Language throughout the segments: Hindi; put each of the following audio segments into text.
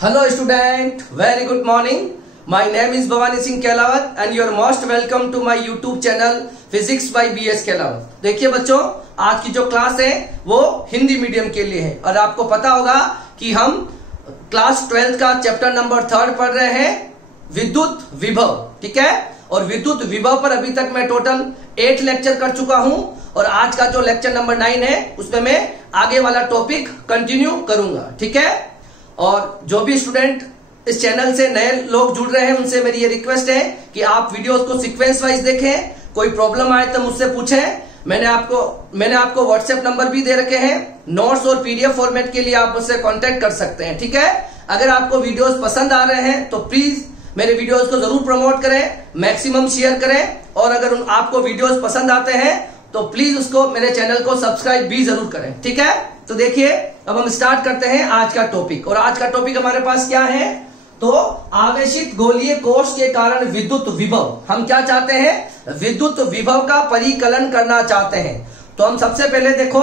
Hello student, very good morning. My name is Bhavani Singh Kehlawat and you are most welcome to my YouTube channel Physics by BS Kehlawat. देखिए बच्चों, आज की जो क्लास है वो हिंदी मीडियम के लिए है और आपको पता होगा कि हम क्लास 12th का चैप्टर नंबर 3 पढ़ रहे हैं, विद्युत विभव. ठीक है, और विद्युत विभव पर अभी तक मैं टोटल 8 लेक्चर कर चुका हूं और आज का जो लेक्चर नंबर 9 है उसमें मैं आगे वाला टॉपिक कंटिन्यू करूंगा. ठीक है, और जो भी स्टूडेंट इस चैनल से नए लोग जुड़ रहे हैं उनसे मेरी ये रिक्वेस्ट है कि आप वीडियोस को सीक्वेंस वाइज देखें. कोई प्रॉब्लम आए तो मुझसे पूछें. मैंने आपको व्हाट्सएप नंबर भी दे रखे हैं. नोट्स और पीडीएफ फॉर्मेट के लिए आप मुझसे कांटेक्ट कर सकते हैं. ठीक है, अगर आपको वीडियोस पसंद आ रहे हैं तो प्लीज मेरे वीडियोस को जरूर प्रमोट करें, मैक्सिमम शेयर करें और अगर आपको वीडियोस पसंद आते हैं तो प्लीज उसको मेरे चैनल को सब्सक्राइब भी जरूर करें. ठीक है, तो देखिए अब हम स्टार्ट करते हैं आज का टॉपिक. और आज का टॉपिक हमारे पास क्या है, तो आवेशित गोलीय कोश के कारण विद्युत विभव. हम क्या चाहते हैं, विद्युत विभव का परिकलन करना चाहते हैं. तो हम सबसे पहले देखो,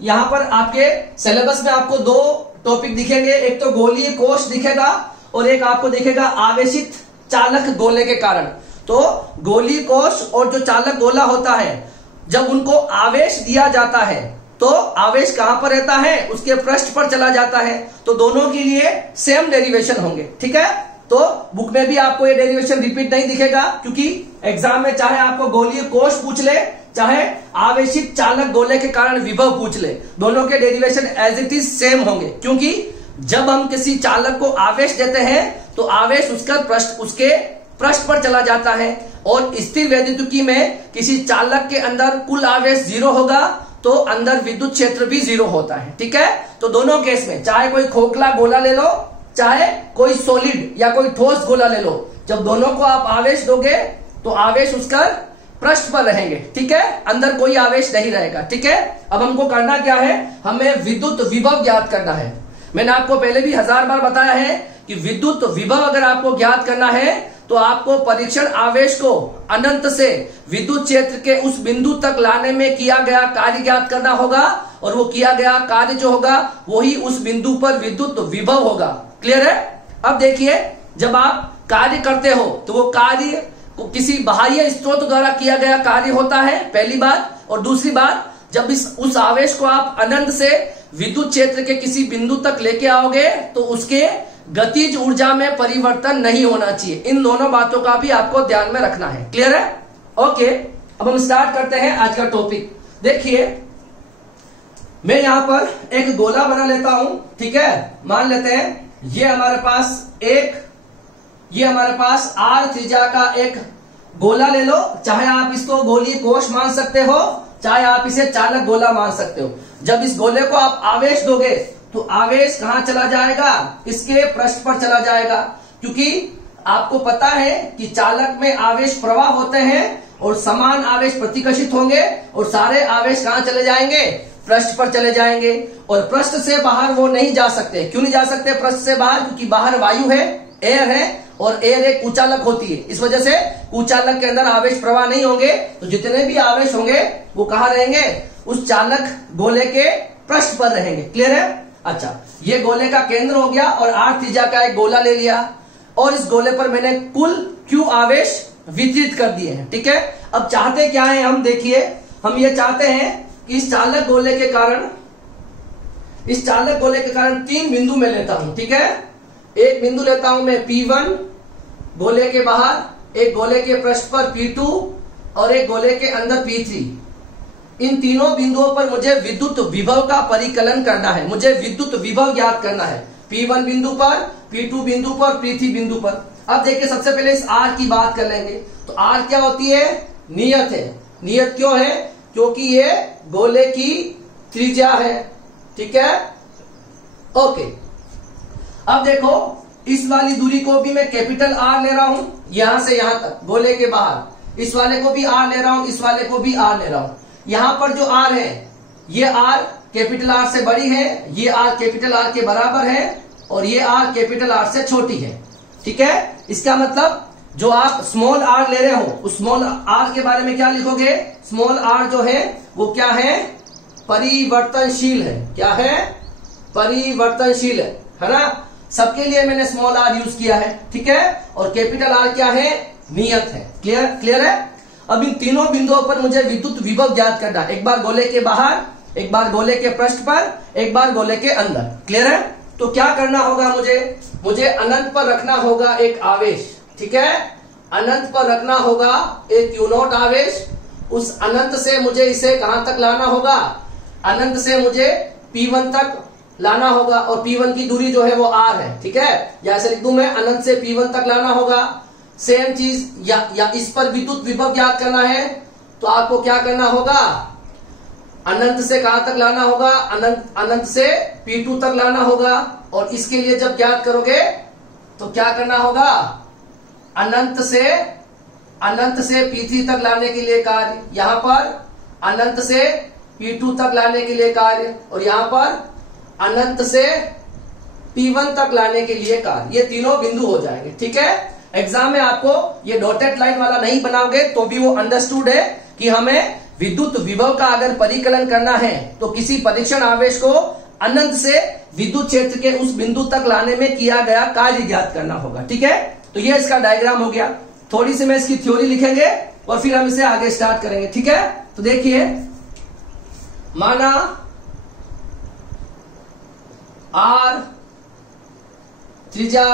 यहां पर आपके सिलेबस में आपको 2 टॉपिक दिखेंगे. एक तो गोलीय कोश दिखेगा और एक आपको दिखेगा आवेशित चालक गोले के कारण. तो गोलीय कोश और जो चालक गोला होता है, जब उनको आवेश दिया जाता है तो आवेश कहां पर रहता है, उसके पृष्ठ पर चला जाता है. तो दोनों के लिए सेम डेरिवेशन होंगे. ठीक है, तो बुक में भी आपको ये डेरिवेशन रिपीट नहीं दिखेगा क्योंकि एग्जाम में चाहे आपको गोलीय कोश पूछ ले चाहे आवेशित चालक गोले के कारण विभव पूछ ले, दोनों के derivation as it is same होंगे. क्योंकि जब हम किसी चालक को आवेश देते हैं तो आवेश उसके पृष्ठ पर चला जाता है और स्थिर वैद्युतिकी में किसी चालक के अंदर कुल आवेश 0 होगा तो अंदर विद्युत क्षेत्र भी 0 होता है. ठीक है, तो दोनों केस में चाहे कोई खोखला गोला ले लो चाहे कोई सॉलिड या कोई ठोस गोला ले लो, जब दोनों को आप आवेश दोगे तो आवेश उसका पृष्ठ पर रहेंगे. ठीक है, अंदर कोई आवेश नहीं रहेगा. ठीक है, अब हमको करना क्या है, हमें विद्युत विभव ज्ञात करना है. मैंने आपको पहले भी 1000 बार बताया है कि विद्युत विभव अगर आपको ज्ञात करना है तो आपको परीक्षण आवेश को अनंत से विद्युत क्षेत्र के उस बिंदु तक लाने में किया गया कार्य ज्ञात करना होगा और वो किया गया कार्य जो होगा वही उस बिंदु पर विद्युत विभव होगा. क्लियर है. अब देखिए, जब आप कार्य करते हो तो वो कार्य किसी बाह्य स्रोत द्वारा किया गया कार्य होता है, पहली बात. और दूसरी बात, जब उस आवेश को आप अनंत से विद्युत क्षेत्र के किसी बिंदु तक लेके आओगे तो उसके गतिज ऊर्जा में परिवर्तन नहीं होना चाहिए. इन दोनों बातों का भी आपको ध्यान में रखना है. क्लियर है. ओके, अब हम स्टार्ट करते हैं आज का टॉपिक. देखिए, मैं यहां पर एक गोला बना लेता हूं. ठीक है, मान लेते हैं ये हमारे पास R त्रिज्या का एक गोला ले लो. चाहे आप इसको गोलीय कोश मान सकते हो चाहे आप इसे चालक गोला मान सकते हो. जब इस गोले को आप आवेश दोगे तो आवेश कहां चला जाएगा, इसके पृष्ठ पर चला जाएगा. क्योंकि आपको पता है कि चालक में आवेश प्रवाह होते हैं और समान आवेश प्रतिकर्षित होंगे और सारे आवेश कहां चले जाएंगे, पृष्ठ पर चले जाएंगे. और पृष्ठ से बाहर वो नहीं जा सकते. क्यों नहीं जा सकते पृष्ठ से बाहर, क्योंकि बाहर वायु है, एयर है और एयर एक कुचालक होती है. इस वजह से कुचालक के अंदर आवेश प्रवाह नहीं होंगे. तो जितने भी आवेश होंगे वो कहां रहेंगे, उस चालक गोले के पृष्ठ पर रहेंगे. क्लियर है. अच्छा, ये गोले का केंद्र हो गया और R त्रिज्या का एक गोला ले लिया और इस गोले पर मैंने कुल Q आवेश वितरित कर दिए हैं. ठीक है, अब चाहते क्या है हम, देखिए हम ये चाहते हैं कि इस चालक गोले के कारण 3 बिंदु में लेता हूं. ठीक है, एक बिंदु लेता हूं मैं P1 गोले के बाहर, एक गोले के पृष्ठ पर P2 और एक गोले के अंदर P3. इन तीनों बिंदुओं पर मुझे विद्युत विभव का परिकलन करना है. मुझे विद्युत विभव ज्ञात करना है P1 बिंदु पर, P2 बिंदु पर, P3 बिंदु पर. अब देखिए, सबसे पहले इस R की बात कर लेंगे. तो R क्या होती है, नियत है. नियत क्यों है, क्योंकि ये गोले की त्रिज्या है. ठीक है, ओके. अब देखो, इस वाली दूरी को भी मैं कैपिटल R ले रहा हूं, यहां से यहां तक गोले के बाहर. इस वाले को भी R ले रहा हूं, इस वाले को भी R ले रहा हूं. यहां पर जो R है ये R कैपिटल R से बड़ी है, ये R कैपिटल R के बराबर है और ये R कैपिटल R से छोटी है. ठीक है, इसका मतलब जो आप स्मॉल r ले रहे हो उस स्मॉल r के बारे में क्या लिखोगे, स्मॉल r जो है वो क्या है, परिवर्तनशील है. क्या है, परिवर्तनशील है ना. सबके लिए मैंने स्मॉल आर यूज किया है, ठीक है। और कैपिटल आर क्या है, नियत है। क्लियर है। अब इन तीनों बिंदुओं पर मुझे विद्युत विभव ज्ञात करना है, एक बार गोले के बाहर, एक बार गोले के पृष्ठ पर, एक बार गोले के अंदर। क्लियर है। तो क्या करना होगा, मुझे अनंत पर रखना होगा एक आवेश, ठीक है। अनंत पर रखना होगा एक U0 आवेश। उस अनंत से मुझे इसे कहां तक लाना होगा, अनंत से मुझे P1 तक लाना होगा, और P1 की दूरी जो है वो R है, ठीक है। या ऐसे लिख दूं मैं, अनंत से P1 तक लाना होगा। सेम चीज या इस पर विद्युत विभव ज्ञात करना है, तो आपको क्या करना होगा, अनंत से कहां तक लाना होगा, अनंत से P2 तक लाना होगा। और इसके लिए जब ज्ञात करोगे तो क्या करना होगा, अनंत से P3 तक लाने के लिए कार्य, यहां पर अनंत से P2 तक लाने के लिए कार्य, और यहां पर अनंत से P1 तक लाने के लिए कार्य। ये तीनों बिंदु हो जाएंगे, ठीक है। एग्जाम में आपको ये डॉटेड लाइन वाला नहीं बनाओगे तो भी वो अंडरस्टूड है कि हमें विद्युत विभव का अगर परिकलन करना है तो किसी परीक्षण आवेश को अनंत से विद्युत क्षेत्र के उस बिंदु तक लाने में किया गया कार्य ज्ञात करना होगा, ठीक है। तो ये इसका डायग्राम हो गया। थोड़ी सी मैं इसकी थ्योरी लिखेंगे और फिर हम इसे आगे स्टार्ट करेंगे, ठीक है। तो देखिए, माना R त्रिज्या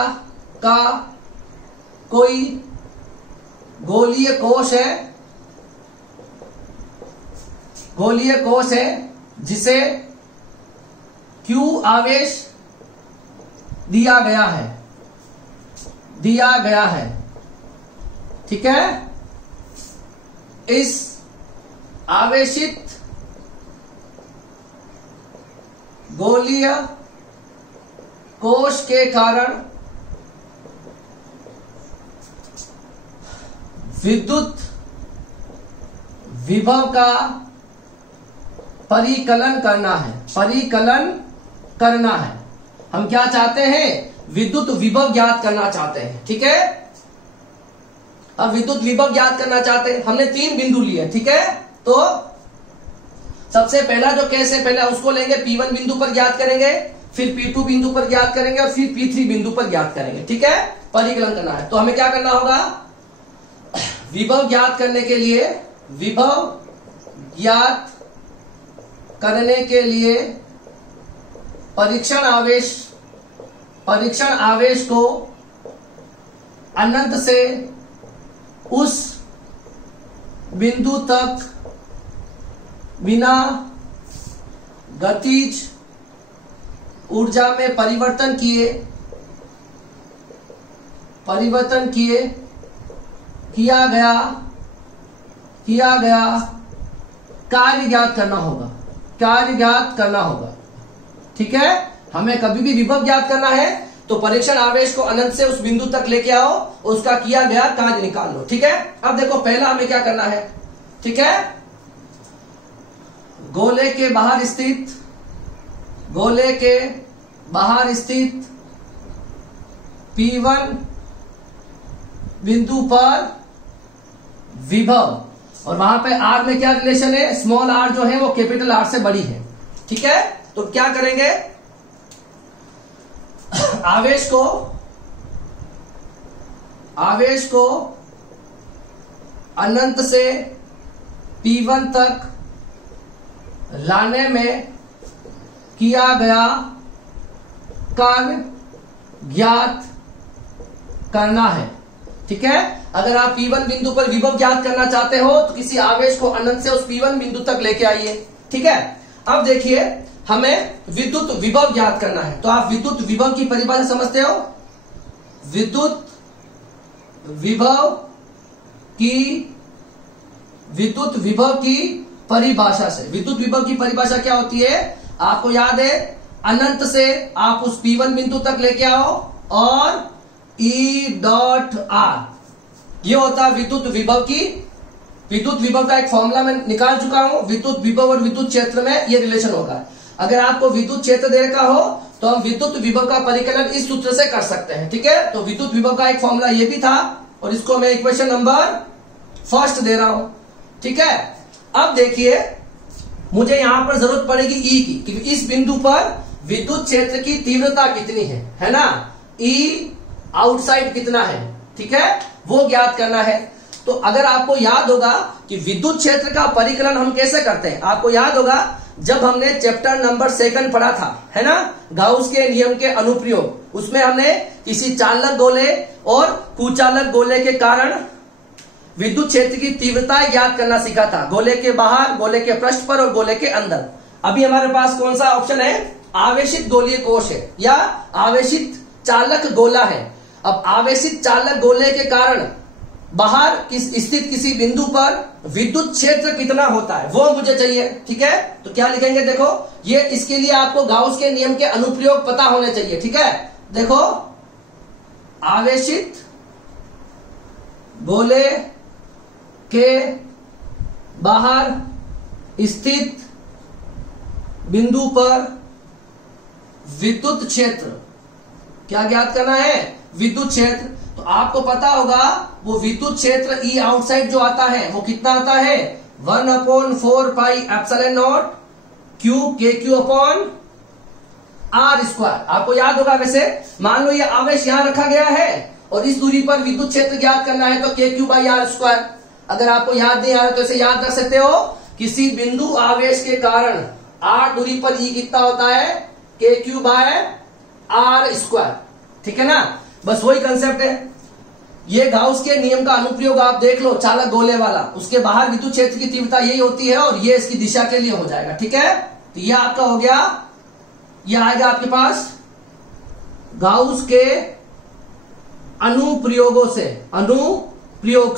का कोई गोलीय कोश है जिसे Q आवेश दिया गया है, ठीक है। इस आवेशित गोलीय कोश के कारण विद्युत विभव का परिकलन करना है। हम क्या चाहते हैं, विद्युत विभव ज्ञात करना चाहते हैं, ठीक है। अब विद्युत विभव ज्ञात करना चाहते हैं, हमने 3 बिंदु लिए, ठीक है। तो सबसे पहला जो केस है, पहले उसको लेंगे, P1 बिंदु पर ज्ञात करेंगे, फिर P2 बिंदु पर ज्ञात करेंगे, और फिर P3 बिंदु पर ज्ञात करेंगे, ठीक है। परिकलन करना है तो हमें क्या करना होगा, विभव ज्ञात करने के लिए परीक्षण आवेश को अनंत से उस बिंदु तक बिना गतिज ऊर्जा में परिवर्तन किए किया गया कार्य ज्ञात करना होगा, ठीक है। हमें कभी भी विभव ज्ञात करना है तो परीक्षण आवेश को अनंत से उस बिंदु तक लेके आओ, उसका किया गया कार्य निकाल लो, ठीक है। अब देखो, पहला हमें क्या करना है, ठीक है। गोले के बाहर स्थित P1 बिंदु पर विभव, और वहां पे R में क्या रिलेशन है, स्मॉल r जो है वो कैपिटल R से बड़ी है, ठीक है। तो क्या करेंगे, आवेश को अनंत से P1 तक लाने में किया गया कार्य ज्ञात करना है, ठीक है। अगर आप P1 बिंदु पर विभव ज्ञात करना चाहते हो तो किसी आवेश को अनंत से उस P1 बिंदु तक लेके आइए, ठीक है। अब देखिए, हमें विद्युत विभव ज्ञात करना है, तो आप विद्युत विभव की परिभाषा समझते हो। विद्युत विभव की परिभाषा से, विद्युत विभव की परिभाषा क्या होती है, आपको याद है, अनंत से आप उस P1 बिंदु तक लेके आओ और E.R, ये होता है विद्युत विभव का एक फॉर्मूला मैं निकाल चुका हूं। विद्युत विभव और विद्युत क्षेत्र में ये रिलेशन होगा। अगर आपको विद्युत क्षेत्र दे रखा हो तो हम विद्युत विभव का परिकलन इस सूत्र से कर सकते हैं, ठीक है। तो विद्युत विभव का एक फॉर्मूला ये भी था, और इसको मैं इक्वेशन नंबर 1 दे रहा हूं, ठीक है। अब देखिए, मुझे यहां पर जरूरत पड़ेगी E की, कि इस बिंदु पर विद्युत क्षेत्र की तीव्रता कितनी है ना। ई आउटसाइड कितना है, ठीक है, वो ज्ञात करना है। तो अगर आपको याद होगा कि विद्युत क्षेत्र का परिकलन हम कैसे करते हैं, आपको याद होगा जब हमने चैप्टर नंबर 2 पढ़ा था, है ना, गाउस के नियम के अनुप्रयोग, उसमें हमने किसी चालक गोले और कुचालक गोले के कारण विद्युत क्षेत्र की तीव्रता ज्ञात करना सीखा था, गोले के बाहर, गोले के पृष्ठ पर और गोले के अंदर। अभी हमारे पास कौन सा ऑप्शन है, आवेशित गोलीय कोश है या आवेशित चालक गोला है। अब आवेशित चालक गोले के कारण बाहर स्थित किसी बिंदु पर विद्युत क्षेत्र कितना होता है वो मुझे चाहिए, ठीक है। तो क्या लिखेंगे, देखो ये इसके लिए आपको गाउस के नियम के अनुप्रयोग पता होने चाहिए, ठीक है। देखो आवेशित गोले के बाहर स्थित बिंदु पर विद्युत क्षेत्र क्या ज्ञात करना है, विद्युत क्षेत्र। तो आपको पता होगा वो विद्युत क्षेत्र ई आउटसाइड जो आता है वो कितना आता है, 1/4 पाई एप्सिलॉन नॉट क्यू के क्यू अपॉन आर स्क्वायर। आपको याद होगा, वैसे मान लो ये आवेश यहां रखा गया है और इस दूरी पर विद्युत क्षेत्र ज्ञात करना है तो के क्यू बाई आर स्क्वायर। अगर आपको याद नहीं आ रहा तो इसे याद रख सकते हो, किसी बिंदु आवेश के कारण आर दूरी पर ई कितना होता है, के क्यू बाय आर स्क्वायर, ठीक है ना। बस वही कंसेप्ट है। ये गाउस के नियम का अनुप्रयोग आप देख लो, चालक गोले वाला, उसके बाहर विद्युत क्षेत्र की तीव्रता यही होती है और ये इसकी दिशा के लिए हो जाएगा, ठीक है। तो ये आपका हो गया, ये आएगा आपके पास गाउस के अनुप्रयोग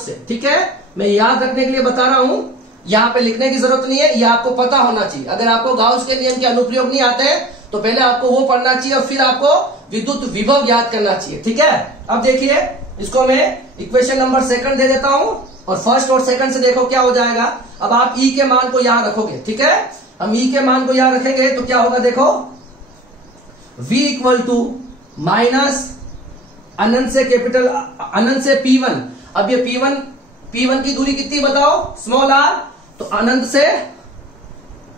से, ठीक है। मैं याद रखने के लिए बता रहा हूं, यहां पे लिखने की जरूरत नहीं है, ये आपको पता होना चाहिए। अगर आपको गाउस के नियम के अनुप्रयोग नहीं आते तो पहले आपको वो पढ़ना चाहिए और फिर आपको विद्युत विभव याद करना चाहिए, ठीक है। अब देखिए इसको मैं इक्वेशन नंबर 2 दे देता हूं और फर्स्ट और सेकंड से देखो क्या हो जाएगा। अब आप ई के मान को यहां रखोगे, ठीक है। हम ई के मान को यहां रखेंगे तो क्या होगा, देखो v इक्वल टू माइनस अनंत से कैपिटल अनंत से P1। अब ये P1 की दूरी कितनी बताओ, स्मॉल r, तो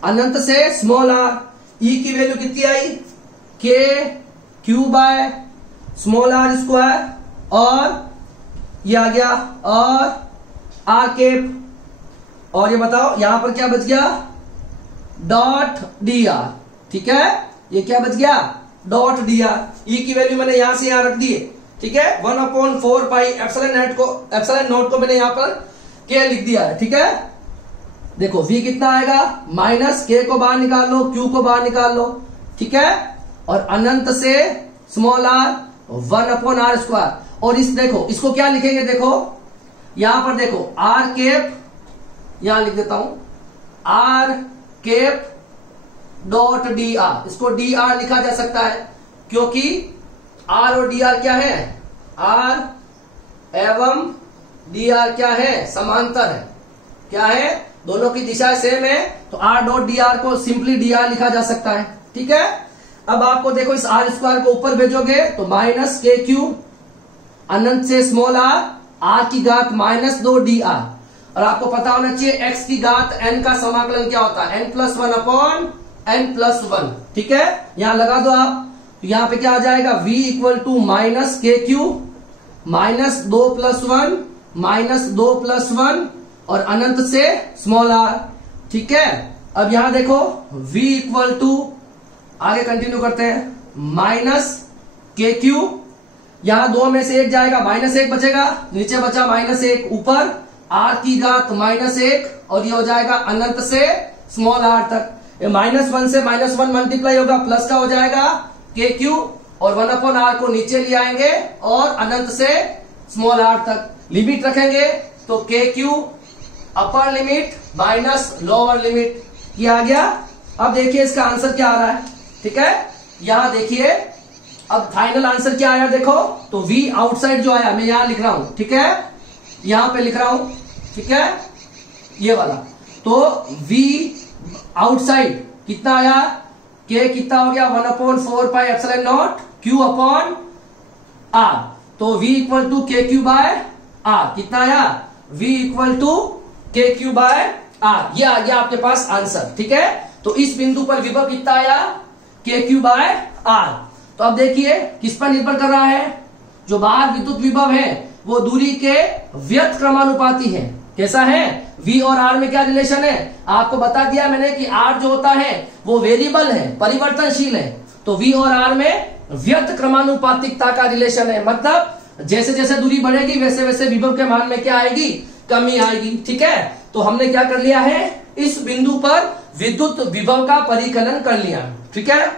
अनंत से स्मॉल r, ई की वैल्यू कितनी आई, K Q by small R square, और ये आ गया और आर केप, और ये बताओ यहां पर क्या बच गया, डॉट डी आर, ठीक है। ये क्या बच गया, डॉट डी आर। ई की वैल्यू मैंने यहां से यहां रख दी है, ठीक है। 1/4 पाई एप्सिलॉन नॉट को मैंने यहां पर के लिख दिया है, ठीक है। देखो v कितना आएगा, माइनस के को बाहर निकाल लो, q को बाहर निकाल लो, ठीक है। और अनंत से स्मॉल r 1/r स्क्वायर। और इस देखो इसको क्या लिखेंगे, देखो यहां पर देखो r केप, यहां लिख देता हूं r cap dot D R. इसको डी आर लिखा जा सकता है क्योंकि r और डी आर क्या है, r एवं डी आर क्या है, समांतर है, क्या है, दोनों की दिशा सेम है। तो r डॉट डी आर को सिंपली डी आर लिखा जा सकता है, ठीक है। अब आपको देखो इस आर स्क्वायर को ऊपर भेजोगे तो माइनस के क्यू अनंत से स्मॉल आर की घात -2 डी आर। और आपको पता होना चाहिए x की घात n का समाकलन क्या होता है, n+1 अपॉन n+1, ठीक है। यहां लगा दो आप, तो यहां पे क्या आ जाएगा, v इक्वल टू माइनस के क्यू -2+1 और अनंत से स्मॉल r, ठीक है। अब यहां देखो v इक्वल टू, आगे कंटिन्यू करते हैं, माइनस के क्यू, यहां 2 में से 1 जाएगा, -1 बचेगा, नीचे बचा -1, ऊपर r की घात -1 और ये हो जाएगा अनंत से स्मॉल r तक। -1 से -1 मल्टीप्लाई होगा, प्लस का हो जाएगा के क्यू और 1/r को नीचे ले आएंगे और अनंत से स्मॉल r तक लिमिट रखेंगे तो के Q upper limit minus lower limit, ये आ गया। अब देखिए इसका आंसर क्या आ रहा है, ठीक है। यहां देखिए अब फाइनल आंसर क्या आया, देखो तो v आउटसाइड जो आया मैं यहां लिख रहा हूं, ठीक है, यहां पे लिख रहा हूं, ठीक है, ये वाला। तो v आउटसाइड कितना आया, k कितना हो गया, 1/4 pi epsilon not q upon r। तो v इक्वल टू के क्यू बाय आर, कितना आया, v इक्वल टू के क्यू बाय आर, ये आ गया आपके पास आंसर, ठीक है। तो इस बिंदु पर विभव कितना आया, के क्यू बाय आर। तो अब देखिए किस पर निर्भर कर रहा है, जो बाहर विद्युत विभव है वो दूरी के व्यस्त क्रमानुपाती है। कैसा है, V और R में क्या रिलेशन है, आपको बता दिया मैंने कि R जो होता है वो वेरिएबल है, परिवर्तनशील है, तो V और R में व्यस्त क्रमानुपातिकता का रिलेशन है। मतलब जैसे जैसे दूरी बढ़ेगी वैसे वैसे विभव के मान में क्या आएगी, कमी आएगी। ठीक है, तो हमने क्या कर लिया है, इस बिंदु पर विद्युत विभव का परिकलन कर लिया। ठीक है,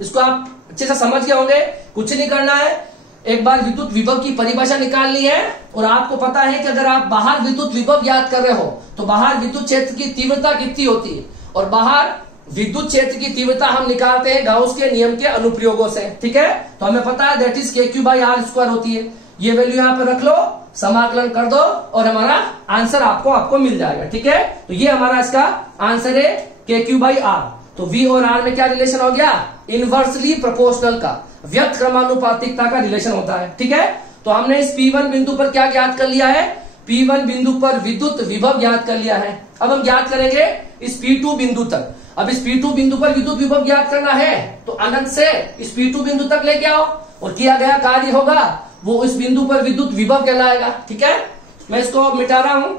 इसको आप अच्छे से समझ गए होंगे, कुछ नहीं करना है, एक बार विद्युत विभव की परिभाषा निकाल ली है और आपको पता है कि अगर आप बाहर विद्युत विभव याद कर रहे हो तो बाहर विद्युत क्षेत्र की तीव्रता कितनी होती है, और बाहर विद्युत क्षेत्र की तीव्रता हम निकालते हैं गाउस के नियम के अनुप्रयोगों से। ठीक है, तो हमें पता है दैट इज KQ/R² होती है। ये वैल्यू यहाँ पे रख लो, समाकलन कर दो और हमारा आंसर आपको मिल जाएगा। ठीक है, तो ये हमारा इसका आंसर है KQ/R। तो V और R में क्या रिलेशन हो गया, इनवर्सली प्रोपोर्शनल का, व्यक्त क्रमानुपातिकता का रिलेशन होता है। ठीक है, तो हमने इस P1 बिंदु पर क्या ज्ञात कर लिया है, P1 बिंदु पर विद्युत विभव ज्ञात कर लिया है। अब हम ज्ञात करेंगे इस P2 बिंदु तक। अब इस P2 बिंदु पर विद्युत विभव ज्ञात करना है तो अनंत से इस P2 बिंदु तक लेके आओ और किया गया कार्य होगा वो इस बिंदु पर विद्युत विभव कहलाएगा। ठीक है, मैं इसको मिटा रहा हूं,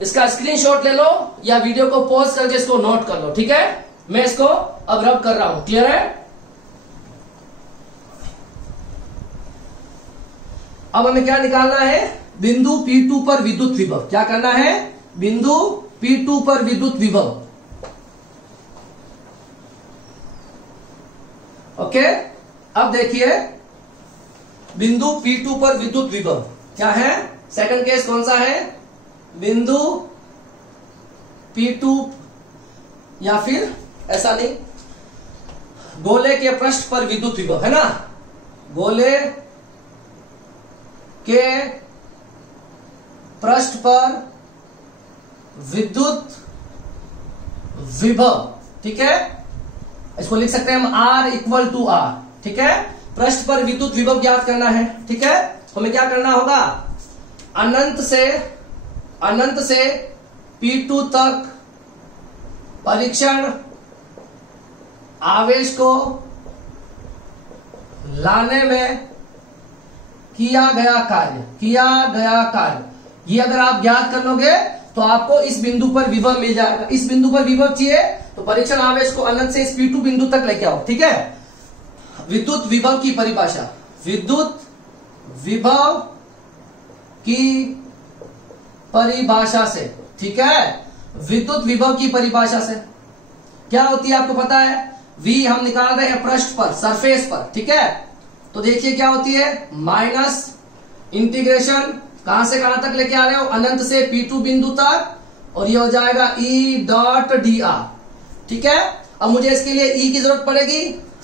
इसका स्क्रीनशॉट ले लो या वीडियो को पॉज करके इसको नोट कर लो। ठीक है, मैं इसको अब रब कर रहा हूं, क्लियर है। अब हमें क्या निकालना है, बिंदु P2 पर विद्युत विभव। क्या करना है, बिंदु P2 पर विद्युत विभव। ओके, अब देखिए बिंदु P2 पर विद्युत विभव क्या है, सेकंड केस कौन सा है, बिंदु P2 या फिर ऐसा नहीं, गोले के पृष्ठ पर विद्युत विभव है ना, गोले के पृष्ठ पर विद्युत विभव। ठीक है, इसको लिख सकते हैं हम R=R। ठीक है, पृष्ठ पर विद्युत विभव ज्ञात करना है। ठीक है, हमें क्या करना होगा, अनंत से P2 तक परीक्षण आवेश को लाने में किया गया कार्य, ये अगर आप ज्ञात कर लोगे तो आपको इस बिंदु पर विभव मिल जाएगा। इस बिंदु पर विभव चाहिए तो परीक्षण आवेश को अनंत से इस P2 बिंदु तक लेके आओ। ठीक है, विद्युत विभव की परिभाषा, विद्युत विभव की परिभाषा से, ठीक है, विद्युत विभव की परिभाषा से क्या होती है आपको पता है, V हम निकाल रहे हैं पृष्ठ पर, सरफेस पर। ठीक है, तो देखिए क्या होती है, माइनस इंटीग्रेशन कहां से कहां तक लेके आ रहे हो, अनंत से P2 बिंदु तक, और ये हो जाएगा E.dr। ठीक है, अब मुझे इसके लिए E की जरूरत पड़ेगी,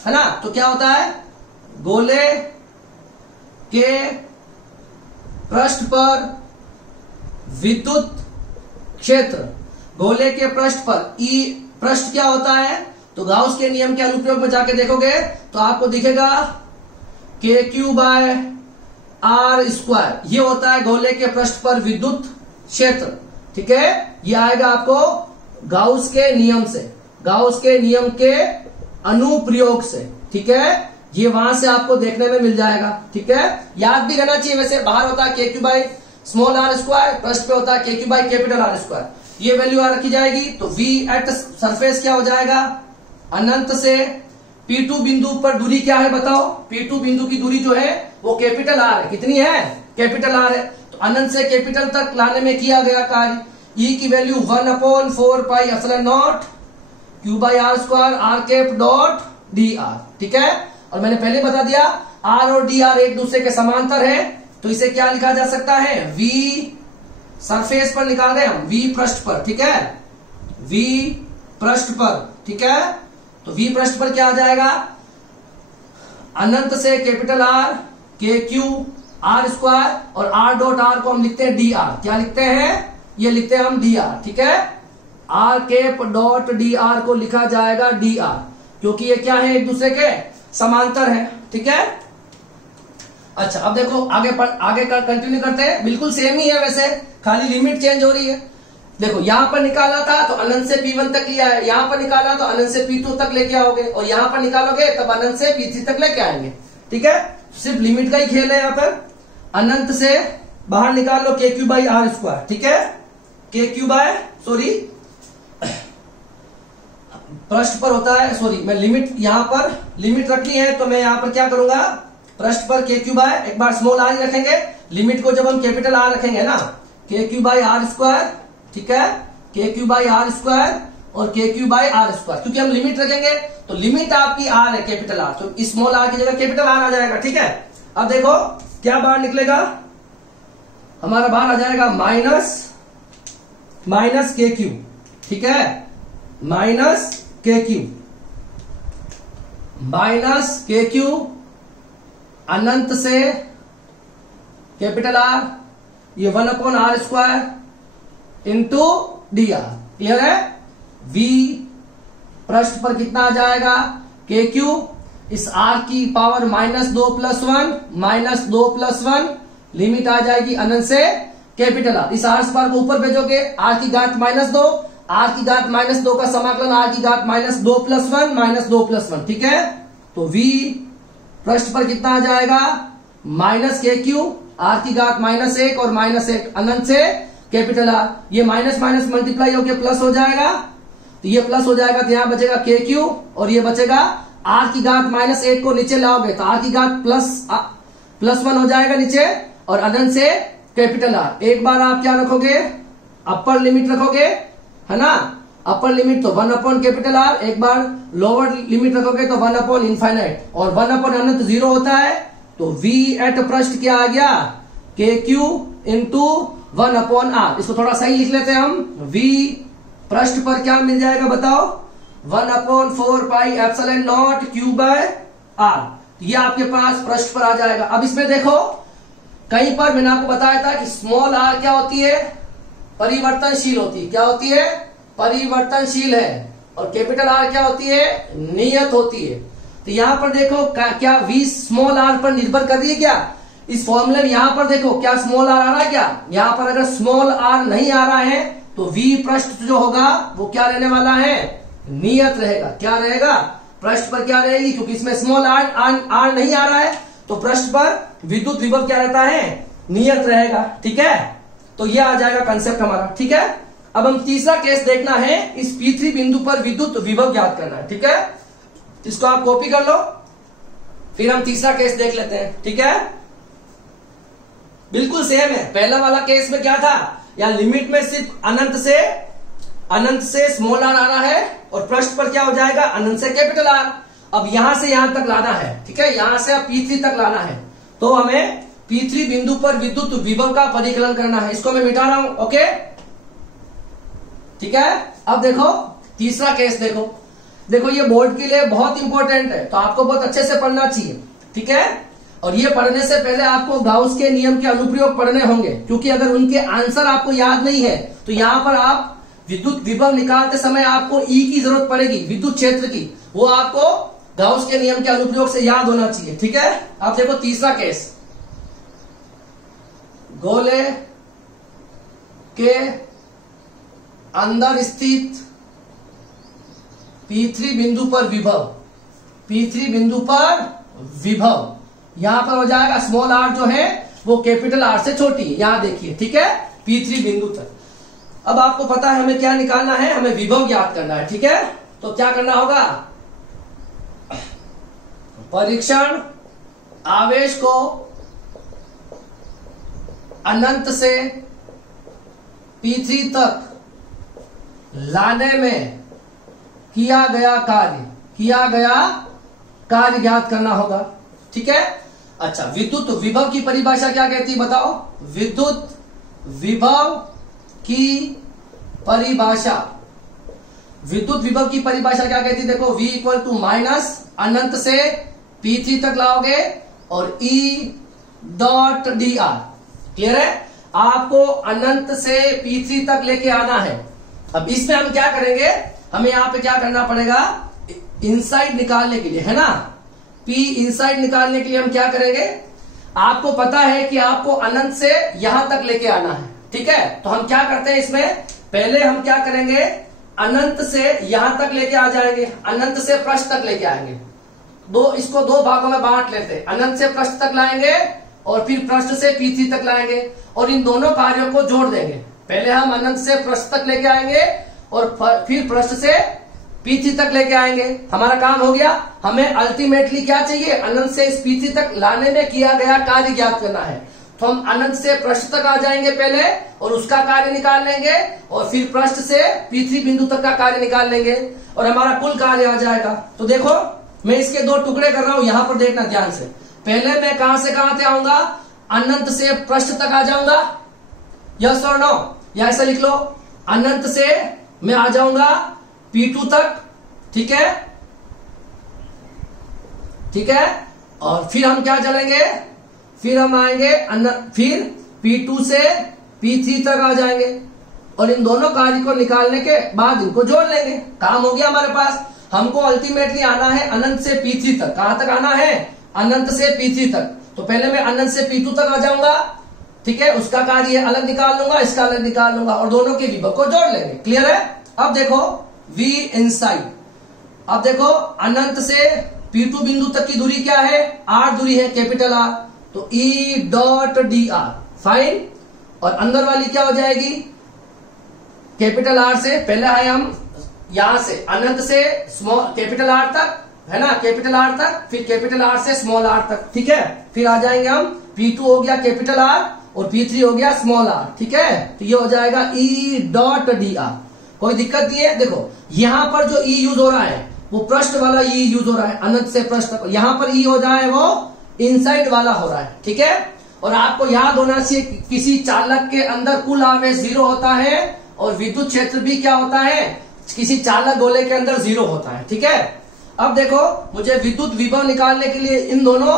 है ना, तो क्या होता है, गोले के पृष्ठ पर विद्युत क्षेत्र, गोले के पृष्ठ पर E पृष्ठ क्या होता है, तो गाउस के नियम के अनुप्रयोग में जाके देखोगे तो आपको दिखेगा KQ/R², ये होता है गोले के पृष्ठ पर विद्युत क्षेत्र। ठीक है, ये आएगा आपको गाउस के नियम से, गाउस के नियम के अनुप्रयोग से। ठीक है, ये वहां से आपको देखने में मिल जाएगा। ठीक है, याद भी रहना चाहिए, वैसे बाहर होता है KQ/r², पृष्ठ पे होता है KQ/R²। ये वैल्यू रखी जाएगी तो V एट सरफेस क्या हो जाएगा, अनंत से P2 बिंदु पर दूरी क्या है बताओ, P2 बिंदु की दूरी जो है वो कैपिटल R है, कितनी है, कैपिटल R है, तो अनंत से कैपिटल तक लाने में किया गया कार्य, E की वैल्यू 1/4πε0 Q/R²r⁻dr। ठीक है, और मैंने पहले बता दिया R और dr एक दूसरे के समांतर है, तो इसे क्या लिखा जा सकता है, V सरफेस पर निकाल रहे हम, V पृष्ठ पर। ठीक है, V पृष्ठ पर। ठीक है, तो V पृष्ठ पर क्या आ जाएगा, अनंत से कैपिटल R KQ/R² और R.R को हम लिखते हैं dr। क्या लिखते हैं, ये लिखते हैं हम dr। ठीक है, R.dr को लिखा जाएगा dr, क्योंकि ये क्या है, एक दूसरे के समांतर है। ठीक है, अच्छा अब देखो आगे कंटिन्यू करते हैं, बिल्कुल सेम ही है वैसे, खाली लिमिट चेंज हो रही है। देखो यहां पर निकाला था तो अनंत से P1 तक लिया है, यहां पर निकाला तो अनंत से P2 तक लेके आओगे, और यहां पर निकालोगे तब अनंत से P3 तक लेके आएंगे। ठीक है, सिर्फ लिमिट का ही खेल है यहाँ पर। अनंत से बाहर निकाल लो KQ बाई आर स्क्वायर। ठीक है, KQ बाय सॉरी पृष्ठ पर होता है, सॉरी मैं लिमिट यहां पर लिमिट रखी है तो मैं यहां पर क्या करूंगा, पृष्ठ पर KQ बाय एक बार स्मॉल आर ही रखेंगे, लिमिट को जब हम कैपिटल आर रखेंगे ना, KQ बाई आर स्क्वायर। ठीक है, KQ बाई आर स्क्वायर और KQ बाई आर स्क्वायर, क्योंकि हम लिमिट रखेंगे तो लिमिट आपकी आर है कैपिटल आर, तो स्मॉल आर की जगह कैपिटल आर आ जाएगा। ठीक है, अब देखो क्या बाहर निकलेगा, हमारा बाहर आ जाएगा माइनस KQ। ठीक है, माइनस KQ अनंत से कैपिटल आर, ये 1/r square into dr। Clear है, v पृष्ठ पर कितना आ जाएगा KQ, इस r की पावर -2 + 1 लिमिट आ जाएगी अनंत से कैपिटल आर। इस r स्क्वायर को ऊपर भेजोगे, r की घात -2, r की घात -2 का समाकलन r की घात -2 + 1। ठीक है, तो v पृष्ठ पर कितना आ जाएगा -KQ, r की घात -1 और -1 अनंत से कैपिटल आर, ये माइनस मल्टीप्लाई होकर प्लस हो जाएगा, तो ये प्लस हो जाएगा तो यहां बचेगा KQ और ये बचेगा r की घात -1 को नीचे लाओगे तो r की घात +1 हो जाएगा नीचे, और अनंत से कैपिटल आर। एक बार आप क्या रखोगे, अपर लिमिट रखोगे, है ना, अपर लिमिट तो 1 कैपिटल आर, एक बार लोअर लिमिट रखोगे तो 1 इनफाइनाइट, और 1 अनंत 0 होता है, तो v एट पृष्ठ क्या आ गया KQ इंटू 1/r। इसको थोड़ा सही लिख लेते हैं हम, v पृष्ठ पर क्या मिल जाएगा बताओ, 1/4 pi epsilon not Q by r। ये आपके पास पृष्ठ पर आ जाएगा। अब इसमें देखो कहीं पर मैंने आपको बताया था कि स्मॉल r क्या होती है, परिवर्तनशील होती है। क्या होती है, परिवर्तनशील है, और कैपिटल R क्या होती है, नियत होती है। तो यहां पर देखो क्या v स्मॉल r पर निर्भर कर रही है क्या, इस फॉर्मूले में यहां पर देखो क्या स्मॉल r आ रहा है क्या, यहां पर अगर स्मॉल r नहीं आ रहा है तो v पृष्ठ जो होगा वो क्या रहने वाला है, नियत रहेगा। क्या रहेगा, पृष्ठ पर क्या रहेगी, क्योंकि इसमें स्मॉल r नहीं आ रहा है तो पृष्ठ पर विद्युत विभव क्या रहता है, नियत रहेगा। ठीक है, तो यह आ जाएगा कंसेप्ट हमारा। ठीक है, अब हम तीसरा केस देखना है, इस P3 बिंदु पर विद्युत विभव ज्ञात करना है। ठीक है, इसको आप कॉपी कर लो, फिर हम तीसरा केस देख लेते हैं। ठीक है, बिल्कुल सेम है, पहला वाला केस में क्या था, या लिमिट में सिर्फ अनंत से स्मॉल r आ रहा है और पृष्ठ पर क्या हो जाएगा, अनंत से कैपिटल R। अब यहां से यहां तक लाना है। ठीक है, यहां से अब P3 तक लाना है, तो हमें P3 बिंदु पर विद्युत विभव का परिकलन करना है। इसको मैं मिटा रहा हूं। ओके, ठीक है, अब देखो तीसरा केस देखो ये बोर्ड के लिए बहुत इंपॉर्टेंट है, तो आपको बहुत अच्छे से पढ़ना चाहिए। ठीक है, और ये पढ़ने से पहले आपको गाउस के नियम के अनुप्रयोग पढ़ने होंगे, क्योंकि अगर उनके आंसर आपको याद नहीं है तो यहां पर आप विद्युत विभव निकालते समय आपको ई की जरूरत पड़ेगी, विद्युत क्षेत्र की, वो आपको गाउस के नियम के अनुप्रयोग से याद होना चाहिए। ठीक है, अब देखो तीसरा केस, गोले के अंदर स्थित P3 बिंदु पर विभव यहां पर हो जाएगा, स्मॉल r जो है वो कैपिटल R से छोटी है, यहां देखिए। ठीक है, P3 बिंदु तक। अब आपको पता है हमें क्या निकालना है, हमें विभव ज्ञात करना है। ठीक है, तो क्या करना होगा, परीक्षण आवेश को अनंत से P3 तक लाने में किया गया कार्य ज्ञात करना होगा। ठीक है, अच्छा, विद्युत विभव की परिभाषा क्या कहती है बताओ, विद्युत विभव की परिभाषा क्या कहती है, देखो v इक्वल टू माइनस अनंत से P3 तक लाओगे और E डॉट dr। क्लियर है, आपको अनंत से P3 तक लेके आना है। अब इसमें हम क्या करेंगे, हमें यहां पे क्या करना पड़ेगा, इनसाइड निकालने के लिए, है ना, P इनसाइड निकालने के लिए हम क्या करेंगे, आपको पता है कि आपको अनंत से यहां तक लेके आना है। ठीक है, तो हम क्या करते हैं, इसमें पहले हम क्या करेंगे, अनंत से यहां तक लेके आ जाएंगे, अनंत से पृष्ठ तक लेके आएंगे। इसको दो भागों में बांट लेते हैं, अनंत से पृष्ठ तक लाएंगे और फिर पृष्ठ से P3 तक लाएंगे और इन दोनों कार्यों को जोड़ देंगे। पहले हम अनंत से पृष्ठ तक लेके आएंगे और फिर पृष्ठ से P3 तक लेके आएंगे। हमारा काम हो गया। हमें अल्टीमेटली क्या चाहिए, अनंत से इस P3 तक लाने में किया गया कार्य ज्ञात करना है। तो हम अनंत से पृष्ठ तक आ जाएंगे पहले और उसका कार्य निकाल लेंगे और फिर पृष्ठ से P3 बिंदु तक का कार्य निकाल लेंगे और हमारा कुल कार्य आ जाएगा। तो देखो मैं इसके दो टुकड़े कर रहा हूं, यहां पर देखना ध्यान से। पहले मैं कहां से कहां तक आऊंगा, अनंत से पृष्ठ तक आ जाऊंगा, यस और नो, या ऐसा लिख लो, अनंत से मैं आ जाऊंगा P2 तक, ठीक है, ठीक है। और फिर हम क्या चलेंगे, फिर हम आएंगे फिर P2 से P3 तक आ जाएंगे और इन दोनों कार्य को निकालने के बाद इनको जोड़ लेंगे। काम हो गया हमारे पास। हमको अल्टीमेटली आना है अनंत से P3 तक। कहां तक आना है, अनंत से P3 तक। तो पहले मैं अनंत से P2 तक आ जाऊंगा, ठीक है, उसका कार्य अलग निकाल लूंगा, इसका अलग निकाल लूंगा और दोनों के विभव को जोड़ लेंगे। क्लियर है। अब देखो V इनसाइड, अब देखो अनंत से P2 बिंदु तक की दूरी क्या है, R दूरी है, कैपिटल R, तो E डॉट dr, फाइन। और अंदर वाली क्या हो जाएगी, कैपिटल R से पहले आए हम यहां से अनंत से स्मॉल कैपिटल R तक, है ना, कैपिटल R तक, फिर कैपिटल R से स्मॉल r तक, ठीक है। फिर आ जाएंगे हम P2 हो गया कैपिटल R और P3 हो गया स्मॉल r, ठीक है। तो ये हो जाएगा E डॉट dr। कोई दिक्कत नहीं है। देखो यहां पर जो E यूज हो रहा है वो पृष्ठ वाला E यूज हो रहा है, अनंत से पृष्ठ तक। यहां पर E हो जाए वो इनसाइड वाला हो रहा है, ठीक है। और आपको याद होना चाहिए किसी चालक के अंदर कुल आवेश 0 होता है और विद्युत क्षेत्र भी क्या होता है, किसी चालक गोले के अंदर 0 होता है, ठीक है। अब देखो मुझे विद्युत विभव निकालने के लिए इन दोनों,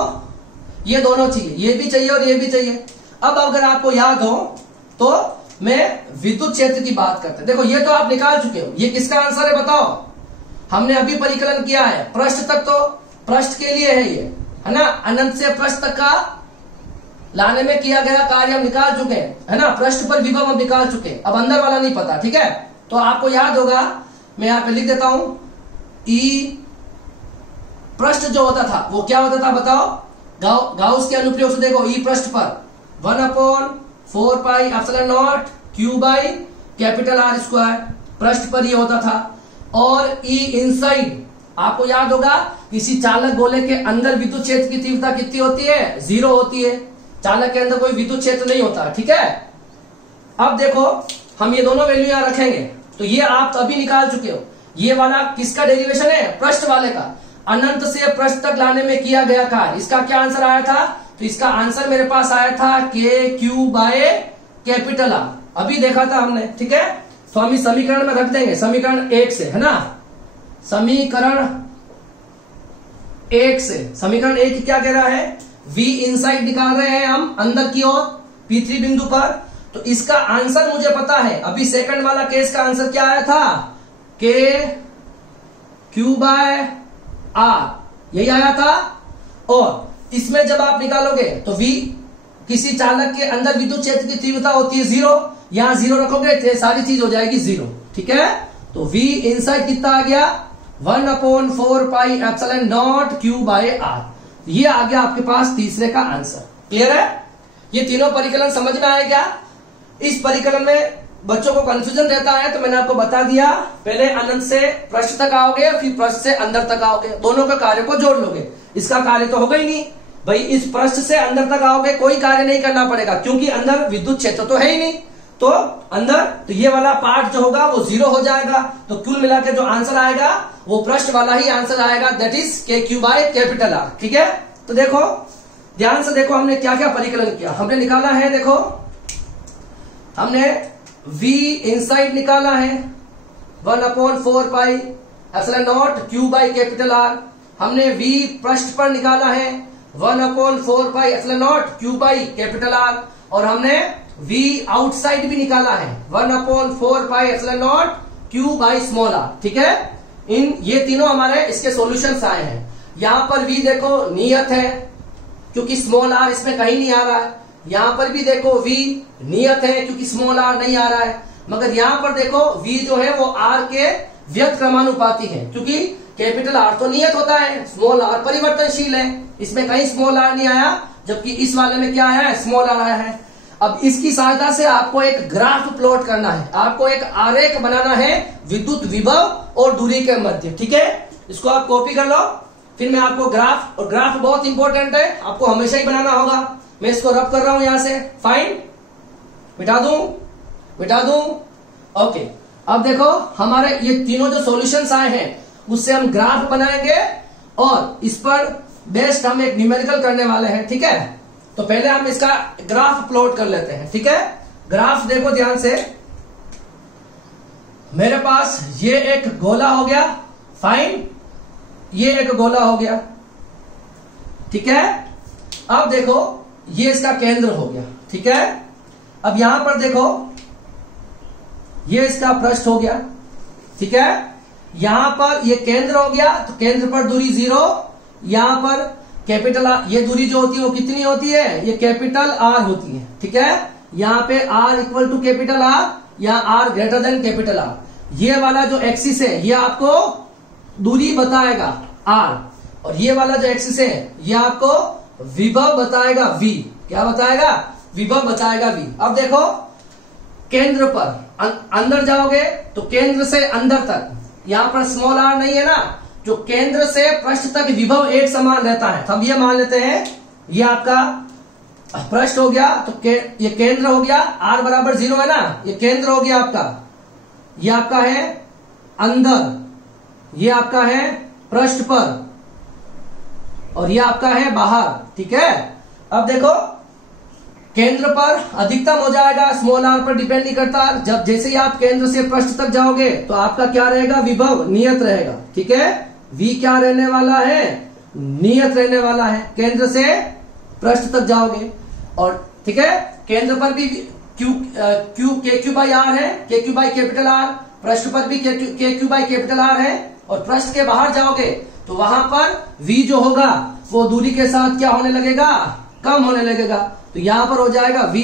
ये दोनों चाहिए, ये भी चाहिए और ये भी चाहिए। अब अगर आपको याद हो तो मैं विद्युत क्षेत्र की बात करते हैं। देखो ये तो आप निकाल चुके हो, ये किसका आंसर है बताओ, हमने अभी परिकलन किया है पृष्ठ तक, तो पृष्ठ के लिए है ये, है ना। अनंत से पृष्ठ तक का लाने में किया गया कार्य हम निकाल चुके हैं, है ना। पृष्ठ पर विभव हम निकाल चुके हैं, अब अंदर वाला नहीं पता, ठीक है। तो आपको याद होगा, मैं यहां पे लिख देता हूं, ई पृष्ठ जो होता था वो क्या होता था बताओ, गाउस के अनुप्रयोग से देखो, ई पृष्ठ पर 1/4 pi epsilon not Q by capital R square, पृष्ठ पर ये होता था। और ई इनसाइड आपको याद होगा, किसी चालक गोले के अंदर विद्युत क्षेत्र की तीव्रता कितनी होती है, 0 होती है। चालक के अंदर कोई विद्युत क्षेत्र नहीं होता, ठीक है। अब देखो हम ये दोनों वैल्यू यहां रखेंगे, तो ये आप अभी निकाल चुके हो। ये वाला किसका डेरिवेशन है, पृष्ठ वाले का। अनंत से पृष्ठ तक लाने में किया गया कार्य, इसका क्या आंसर आया था, तो इसका आंसर मेरे पास आया था KQ बाय कैपिटल R, अभी देखा था हमने, ठीक है। तो हम इस समीकरण में रख देंगे, समीकरण 1 से, है ना, समीकरण 1 से। समीकरण 1 क्या कह रहा है, V इनसाइड निकाल रहे हैं हम अंदर की ओर P3 बिंदु पर। तो इसका आंसर मुझे पता है, अभी सेकंड वाला केस का आंसर क्या आया था, KQ बाय R, यही आया था। और इसमें जब आप निकालोगे तो V, किसी चालक के अंदर विद्युत क्षेत्र की तीव्रता होती है 0, यहां 0 रखोगे तो सारी चीज हो जाएगी 0, ठीक है। तो V इनसाइड कितना आ गया, 1/4 pi epsilon not Q by R। ये आ गया आपके पास तीसरे का आंसर। क्लियर है। ये तीनों परिकलन समझ में आए क्या। इस परिकलन में बच्चों को कंफ्यूजन रहता है, तो मैंने आपको बता दिया, पहले अनंत से पृष्ठ तक आओगे फिर पृष्ठ से अंदर तक आओगे, दोनों के कार्य को जोड़ लोगे। इसका कार्य तो होगा ही नहीं भाई, इस पृष्ठ से अंदर तक आओगे कोई कार्य नहीं करना पड़ेगा, क्योंकि अंदर विद्युत क्षेत्र तो है ही नहीं। तो अंदर, तो ये वाला पार्ट जो होगा वो 0 हो जाएगा। तो कुल मिला के जो आंसर आएगा वो पृष्ठ वाला ही आंसर आएगा, that is KQ by capital R, ठीक है। तो देखो ध्यान से देखो हमने क्या क्या परिकलन किया। हमने निकाला है, देखो हमने V इनसाइड निकाला है 1/4 pi epsilon not Q by capital R। हमने V पृष्ठ पर निकाला है 1/4 pi epsilon not Q by capital R। और हमने V आउटसाइड भी निकाला है 1/4 pi epsilon not Q by small r, ठीक है। ये तीनों हमारे इसके सॉल्यूशंस आए हैं। यहां पर V देखो नियत है, क्योंकि स्मॉल r इसमें कहीं नहीं आ रहा है। यहां पर भी देखो V नियत है, क्योंकि स्मॉल r नहीं आ रहा है। मगर यहां पर देखो v जो है वो r के व्यक्त क्रमानुपाती है, क्योंकि कैपिटल R तो नियत होता है, स्मॉल r परिवर्तनशील है, इसमें कहीं स्मॉल r नहीं आया, जबकि इस वाले में क्या आया है, स्मॉल r आया है। अब इसकी सहायता से आपको एक ग्राफ प्लॉट करना है, आपको एक आरेख बनाना है विद्युत विभव और दूरी के मध्य। ठीक है, इसको आप कॉपी कर लो, फिर मैं आपको ग्राफ, और ग्राफ बहुत इंपॉर्टेंट है, आपको हमेशा ही बनाना होगा। मैं इसको रब कर रहा हूं यहां से, फाइन, मिटा दूं, ओके। अब देखो हमारे ये तीनों जो सॉल्यूशंस आए हैं उससे हम ग्राफ बनाएंगे और इस पर बेस्ड हम एक न्यूमेरिकल करने वाले हैं। ठीक है, तो पहले हम इसका ग्राफ प्लॉट कर लेते हैं। ठीक है, ग्राफ देखो ध्यान से, मेरे पास ये एक गोला हो गया, फाइन, ये एक गोला हो गया। ठीक है, अब देखो ये इसका केंद्र हो गया। ठीक है, अब यहां पर देखो ये इसका पृष्ठ हो गया। ठीक है, यहां पर ये केंद्र हो गया, तो केंद्र पर दूरी 0, यहां पर कैपिटल आर, ये दूरी जो होती है वो कितनी होती है, ये कैपिटल आर होती है। ठीक है, यहाँ पे R equal to capital R, या R greater than capital R. ये वाला जो एक्सिस है ये आपको दूरी बताएगा आर, और ये वाला जो एक्सिस है ये आपको विभव बताएगा वी। क्या बताएगा, विभव बताएगा वी। अब देखो केंद्र पर अंदर जाओगे तो केंद्र से अंदर तक, यहां पर स्मॉल आर नहीं है ना, जो केंद्र से पृष्ठ तक विभव एक समान रहता है। तो हम ये मान लेते हैं ये आपका पृष्ठ हो गया, तो ये केंद्र हो गया, r बराबर 0 है ना, ये केंद्र हो गया आपका, ये आपका है अंदर, ये आपका है पृष्ठ पर, और ये आपका है बाहर। ठीक है, अब देखो केंद्र पर अधिकतम हो जाएगा, स्मॉल आर पर डिपेंड नहीं करता। जब जैसे ही आप केंद्र से पृष्ठ तक जाओगे तो आपका क्या रहेगा, विभव नियत रहेगा। ठीक है, v क्या रहने वाला है, नियत रहने वाला है, केंद्र से पृष्ठ तक जाओगे। और ठीक है, केंद्र पर भी के क्यू बाई आर है, के क्यू बाई कैपिटल आर, पृष्ठ पर भी के क्यू बाई कैपिटल आर है, और पृष्ठ के बाहर जाओगे तो वहां पर v जो होगा वो दूरी के साथ क्या होने लगेगा, कम होने लगेगा। तो यहां पर हो जाएगा v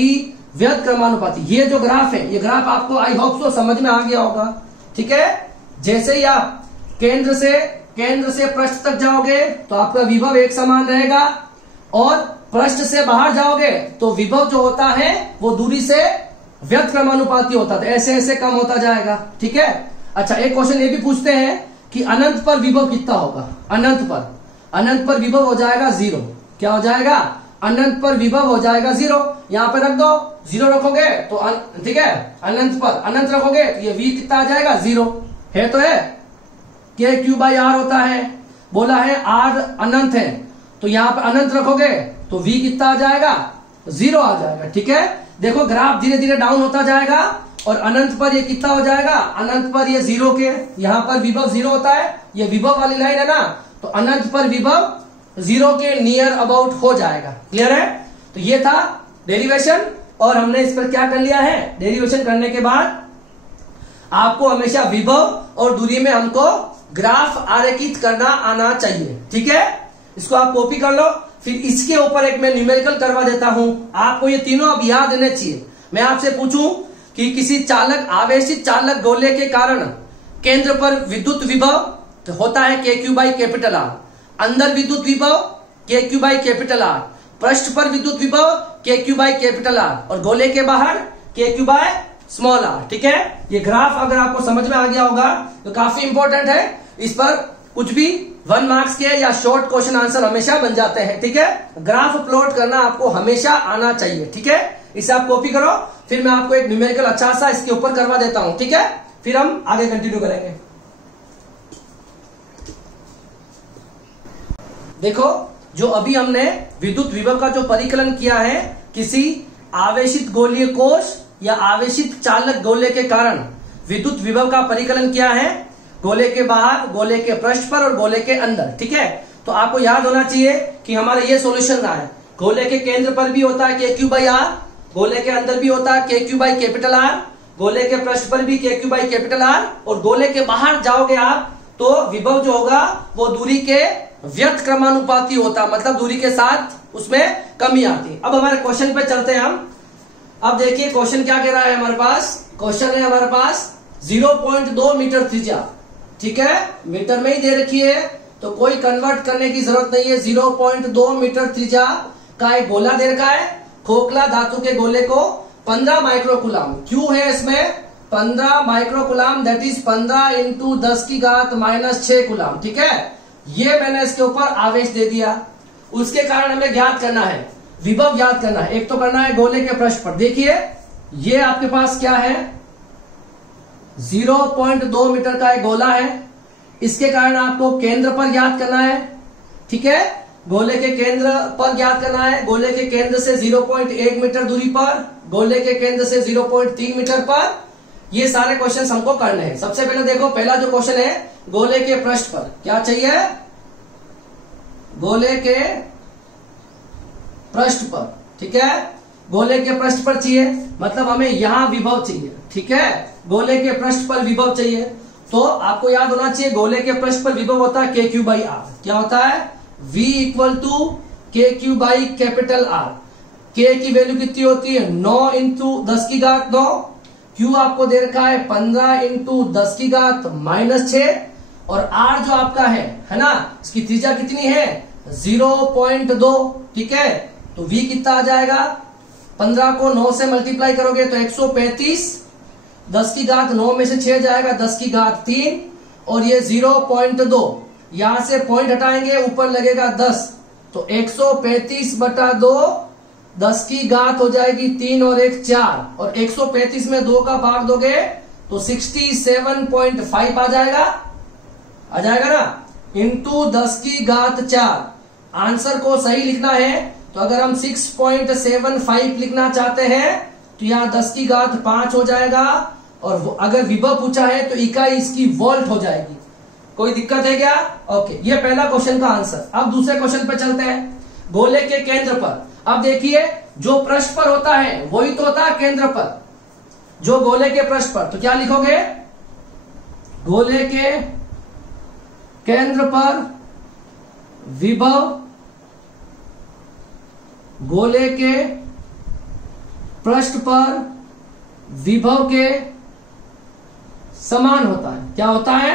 व्यक्त क्रमानुपाती। ये जो ग्राफ है, ये ग्राफ आपको आई होप सो समझ में आ गया होगा। ठीक है, जैसे ही आप केंद्र से पृष्ठ तक जाओगे तो आपका विभव एक समान रहेगा, और पृष्ठ से बाहर जाओगे तो विभव जो होता है वो दूरी से व्यक्त क्रमानुपाती होता है, तो ऐसे ऐसे कम होता जाएगा। ठीक है, अच्छा एक क्वेश्चन ये भी पूछते हैं कि अनंत पर विभव कितना होगा। अनंत पर विभव हो जाएगा 0। क्या हो जाएगा, अनंत पर विभव हो जाएगा 0। यहां पर रख दो, 0 रखोगे तो ठीक है, अनंत पर अनंत रखोगे तो ये v कितना आ जाएगा, 0 है, तो है के क्यू बाई आर होता है, बोला है आर अनंत है, तो यहां पर अनंत रखोगे तो v कितना आ जाएगा, 0 आ जाएगा। ठीक है, देखो ग्राफ धीरे धीरे डाउन होता जाएगा, और अनंत पर ये कितना हो जाएगा, अनंत पर ये 0 के, यहां पर विभव 0 होता है, ये विभव वाली लाइन है ना, तो अनंत पर विभव 0 के नियर अबाउट हो जाएगा। क्लियर है, तो ये था डेरिवेशन, और हमने इस पर क्या कर लिया है, डेरिवेशन करने के बाद आपको हमेशा विभव और दूरी में हमको ग्राफ आरेखित करना आना चाहिए। ठीक है, इसको आप कॉपी कर लो, फिर इसके ऊपर एक मैं न्यूमेरिकल करवा देता हूं। आपको ये तीनों अब याद रहने चाहिए। मैं आपसे पूछूं कि किसी आवेशित चालक गोले के कारण केंद्र पर विद्युत विभव तो होता है के क्यू बाई कैपिटल आर, अंदर विद्युत विभव के क्यू बाई कैपिटल आर, पृष्ठ पर विद्युत विभव के क्यू बाई कैपिटल आर, और गोले के बाहर के क्यू बाई स्मॉल आर। ठीक है, ये ग्राफ अगर आपको समझ में आ गया होगा तो काफी इंपॉर्टेंट है, इस पर कुछ भी 1 मार्क्स के या शॉर्ट क्वेश्चन आंसर हमेशा बन जाते हैं। ठीक है, ग्राफ प्लॉट करना आपको हमेशा आना चाहिए। ठीक है, इसे आप कॉपी करो, फिर मैं आपको एक न्यूमेरिकल अच्छा सा इसके ऊपर करवा देता हूं। ठीक है, फिर हम आगे कंटिन्यू करेंगे। देखो जो अभी हमने विद्युत विभव का जो परिकलन किया है, किसी आवेशित गोलीय कोश या आवेशित चालक गोले के कारण विद्युत विभव का परिकलन किया है, गोले के बाहर, गोले के पृष्ठ पर और गोले के अंदर। ठीक है, तो आपको याद होना चाहिए कि हमारे ये सॉल्यूशन रहा है, गोले के केंद्र पर भी होता है के क्यू बाई आर, गोले के अंदर भी होता है के क्यू बाई कैपिटल आर, गोले के पृष्ठ पर भी के क्यू बाई कैपिटल आर, और गोले के बाहर जाओगे आप तो विभव जो होगा वो दूरी के व्यक्त क्रमानुपाती होता, मतलब दूरी के साथ उसमें कमी आती। अब हमारे क्वेश्चन पे चलते हैं हम। अब देखिए क्वेश्चन क्या कह रहा है हमारे पास। क्वेश्चन है हमारे पास 0.2 मीटर त्रिज्या, ठीक है, मीटर में ही दे रखी है तो कोई कन्वर्ट करने की जरूरत नहीं है। 0.2 मीटर त्रिज्या का एक गोला दे रखा है, खोखला धातु के गोले को 15 माइक्रोकुलाम, क्यू है इसमें 15 माइक्रोकुलाम, दैट इज 15 इंटू 10 की घात -6 कुलाम, ठीक है। ये मैंने इसके ऊपर आवेश दे दिया। उसके कारण हमें ज्ञात करना है, विभव ज्ञात करना है। एक तो करना है गोले के पृष्ठ पर। देखिए ये आपके पास क्या है, 0.2 मीटर का एक गोला है, इसके कारण आपको केंद्र पर ज्ञात करना है, ठीक है। गोले के केंद्र पर ज्ञात करना है। गोले के केंद्र से 0.1 मीटर दूरी पर, गोले के केंद्र से 0.3 मीटर पर, ये सारे क्वेश्चन हमको करने हैं। सबसे पहले देखो, पहला जो क्वेश्चन है गोले के पृष्ठ पर क्या चाहिए, गोले के पृष्ठ पर, ठीक है, गोले के पृष्ठ पर चाहिए, मतलब हमें यहां विभव चाहिए, ठीक है, गोले के पृष्ठ पर विभव चाहिए। तो आपको याद होना चाहिए गोले के पृष्ठ पर विभव होता है KQ/R। क्या होता है, V = KQ/R। K की वैल्यू कितनी होती है, 9 इंटू 10 की घात 9, Q आपको दे रखा है 15 इंटू 10 की घात -6, और R जो आपका है ना, इसकी त्रिज्या कितनी है 0.2, ठीक है। तो V कितना आ जाएगा, 15 को 9 से मल्टीप्लाई करोगे तो 135, 10 की घात 9 में से 6 जाएगा, 10 की घात 3, और ये 0.2, यहां से पॉइंट हटाएंगे ऊपर लगेगा 10, तो 135/2, 10 की घात हो जाएगी 3 और 1 4, और 135 में 2 का भाग दोगे तो 67.5 आ जाएगा ना, इंटू 10 की घात 4। आंसर को सही लिखना है तो अगर हम 6.75 लिखना चाहते हैं तो यहाँ 10 की घात 5 हो जाएगा, और अगर विभव पूछा है तो इकाई इसकी वोल्ट हो जाएगी। कोई दिक्कत है क्या? ओके, ये पहला क्वेश्चन का आंसर। अब दूसरे क्वेश्चन पे चलते हैं। गोले के केंद्र पर, अब देखिए जो पृष्ठ पर होता है वही तो होता है केंद्र पर। जो गोले के पृष्ठ पर, तो क्या लिखोगे, गोले के केंद्र पर विभव गोले के पृष्ठ पर विभव के समान होता है। क्या होता है,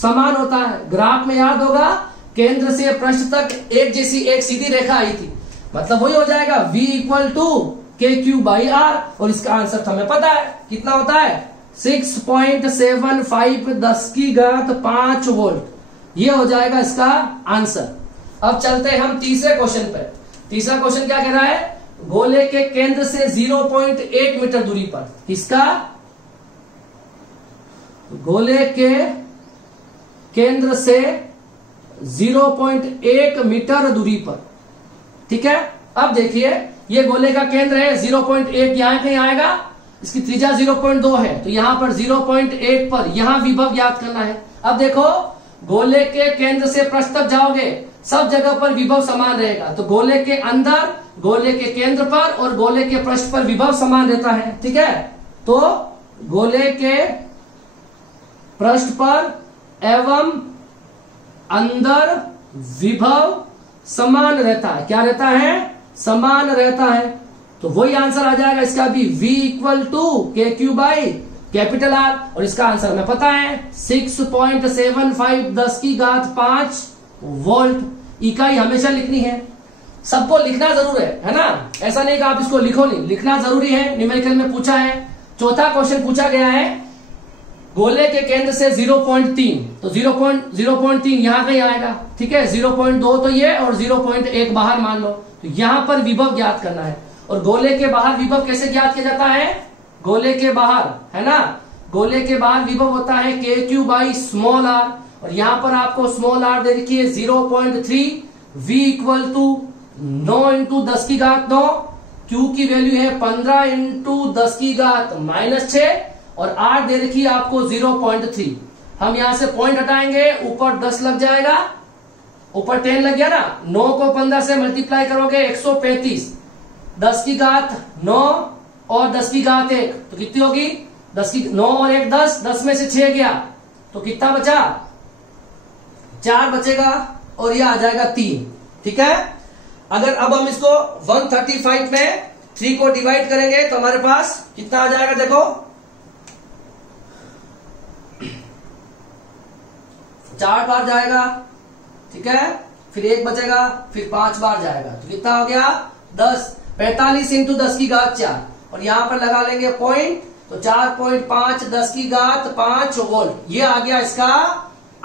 समान होता है। ग्राफ में याद होगा केंद्र से पृष्ठ तक एक जैसी एक सीधी रेखा आई थी, मतलब वही हो जाएगा V = KQ/R, और इसका आंसर हमें पता है कितना होता है 6.75 10 की घात 5 वोल्ट। ये हो जाएगा इसका आंसर। अब चलते हैं हम तीसरे क्वेश्चन पे। तीसरा क्वेश्चन क्या कह रहा है, गोले के केंद्र से 0.1 मीटर दूरी पर, किसका, गोले के केंद्र से 0.1 मीटर दूरी पर, ठीक है। अब देखिए ये गोले का केंद्र है, 0.1 यहां कहीं आएगा, इसकी त्रिज्या 0.2 है, तो यहां पर 0.1 पर यहां विभव ज्ञात करना है। अब देखो गोले के केंद्र से पृष्ठ तक जाओगे, सब जगह पर विभव समान रहेगा, तो गोले के अंदर, गोले के केंद्र पर और गोले के पृष्ठ पर विभव समान रहता है, ठीक है। तो गोले के पृष्ठ पर एवं अंदर विभव समान रहता है। क्या रहता है, समान रहता है। तो वही आंसर आ जाएगा इसका भी, V = KQ/R, और इसका आंसर हमें पता है 6.75 10 की घात 5 वोल्ट। इकाई हमेशा लिखनी है, सबको लिखना जरूर है ना, ऐसा नहीं कि आप इसको लिखो नहीं, लिखना जरूरी है। न्यूमेरिकल में पूछा है। चौथा क्वेश्चन पूछा गया है, गोले के केंद्र से 0.3, तो 0.3 यहां कहीं आएगा, ठीक है, 0.2 तो ये और 0.1 बाहर मान लो, तो यहां पर विभव ज्ञात करना है। और गोले के बाहर विभव कैसे ज्ञात किया जाता है, गोले के बाहर, है ना, गोले के बाहर विभव होता है KQ/r, और यहां पर आपको स्मॉल r दे रखी है 0.3, V = 9 इंटू 10 की घात 9, Q की वैल्यू है 15 इंटू 10 की घात -6, और R दे रखी है आपको 0.3। हम यहां से पॉइंट हटाएंगे, ऊपर 10 लग जाएगा, ऊपर 10 लग गया ना, 9 को 15 से मल्टीप्लाई करोगे 135, 10 की घात 9 और 10 की घात 1, तो कितनी होगी, 9 और 1 10, 10 में से 6 गया तो कितना बचा, 4 बचेगा, और यह आ जाएगा 3, ठीक है। अगर अब हम इसको 135 में 3 को डिवाइड करेंगे तो हमारे पास कितना आ जाएगा, देखो 4 बार जाएगा, ठीक है, फिर 1 बचेगा, फिर 5 बार जाएगा, तो कितना हो गया 10, 45 इंटू 10 की घात 4, और यहां पर लगा लेंगे पॉइंट, तो 4.5 10 की घात 5 वोल्ट, ये आ गया, इसका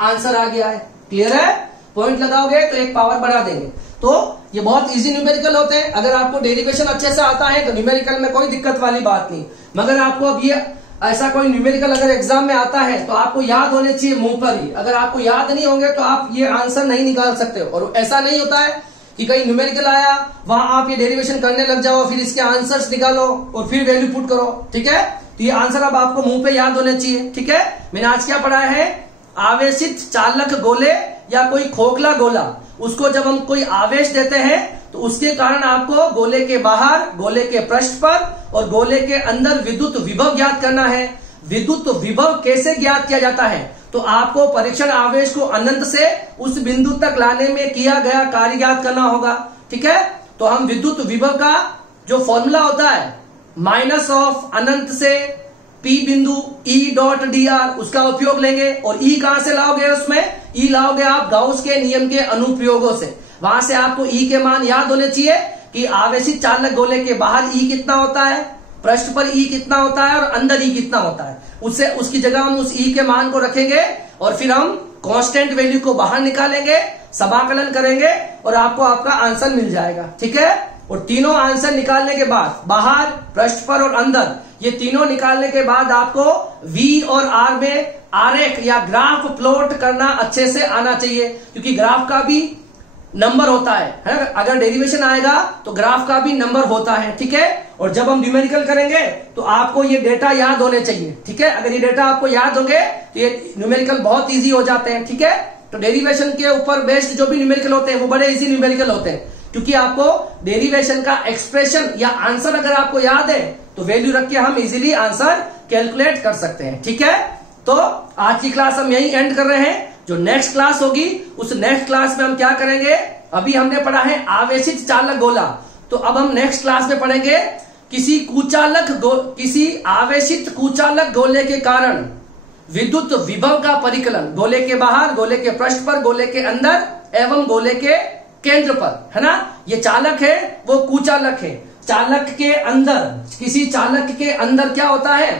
आंसर आ गया है। क्लियर है? पॉइंट लगाओगे तो एक पावर बढ़ा देंगे। तो ये बहुत इजी न्यूमेरिकल होते हैं। अगर आपको डेरिवेशन अच्छे से आता है तो न्यूमेरिकल में कोई दिक्कत वाली बात नहीं, मगर आपको अब ये ऐसा कोई न्यूमेरिकल अगर एग्जाम में आता है तो आपको याद होने चाहिए मुंह पर ही। अगर आपको याद नहीं होंगे तो आप ये आंसर नहीं निकाल सकते। और ऐसा नहीं होता है कि कहीं न्यूमेरिकल आया, वहां आप ये डेरिवेशन करने लग जाओ, फिर इसके आंसर्स निकालो और फिर वैल्यू पुट करो, ठीक है। तो ये आंसर अब आपको मुंह पे याद होने चाहिए, ठीक है। मैंने आज क्या पढ़ा है, आवेशित चालक गोले या कोई खोखला गोला, उसको जब हम कोई आवेश देते हैं तो उसके कारण आपको गोले के बाहर, गोले के पृष्ठ पर और गोले के अंदर विद्युत विभव ज्ञात करना है। विद्युत विभव कैसे ज्ञात किया जाता है, तो आपको परीक्षण आवेश को अनंत से उस बिंदु तक लाने में किया गया कार्य ज्ञात करना होगा, ठीक है। तो हम विद्युत विभव का जो फॉर्मूला होता है माइनस ऑफ अनंत से P बिंदु E डॉट dr, उसका उपयोग लेंगे। और E कहां से लाओगे, उसमें E लाओगे आप गाउस के नियम के अनुप्रयोगों से। वहां से आपको E के मान याद होने चाहिए कि आवेशित चालक गोले के बाहर E कितना होता है, पृष्ठ पर E कितना होता है और अंदर E कितना होता है। उससे उसकी जगह हम उस E के मान को रखेंगे और फिर हम कांस्टेंट वैल्यू को बाहर निकालेंगे, समाकलन करेंगे और आपको आपका आंसर मिल जाएगा, ठीक है। और तीनों आंसर निकालने के बाद, बाहर, पृष्ठ पर और अंदर, ये तीनों निकालने के बाद आपको V और R में आरेख या ग्राफ प्लॉट करना अच्छे से आना चाहिए, क्योंकि ग्राफ का भी नंबर होता है। अगर डेरिवेशन आएगा तो ग्राफ का भी नंबर होता है, ठीक है। और जब हम न्यूमेरिकल करेंगे तो आपको ये डेटा याद होने चाहिए, ठीक है। अगर ये डेटा आपको याद होंगे तो ये न्यूमेरिकल बहुत इजी हो जाते हैं, ठीक है। तो डेरिवेशन के ऊपर बेस्ड जो भी न्यूमेरिकल होते हैं वो बड़े इजी न्यूमेरिकल होते हैं, क्योंकि आपको डेरिवेशन का एक्सप्रेशन या आंसर अगर आपको याद है तो वैल्यू रख के हम इजीली आंसर कैलकुलेट कर सकते हैं, ठीक है। तो आज की क्लास हम यही एंड कर रहे हैं। जो नेक्स्ट क्लास होगी उस नेक्स्ट क्लास में हम क्या करेंगे, अभी हमने पढ़ा है आवेशित चालक गोला, तो अब हम नेक्स्ट क्लास में पढ़ेंगे किसी आवेशित कुचालक गोले के कारण विद्युत विभव का परिकलन, गोले के बाहर, गोले के पृष्ठ पर, गोले के अंदर एवं गोले के केंद्र पर, है ना। ये चालक है, वो कुचालक है। चालक के अंदर, किसी चालक के अंदर क्या होता है,